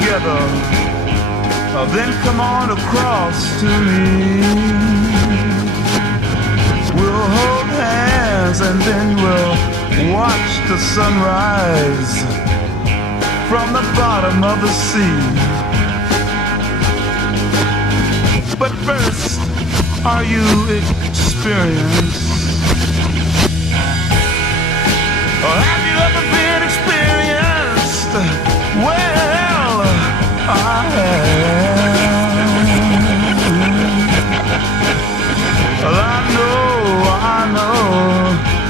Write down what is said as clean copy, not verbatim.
together. Then come on across to me. We'll hold hands and then we'll watch the sunrise from the bottom of the sea. But first, are you experienced?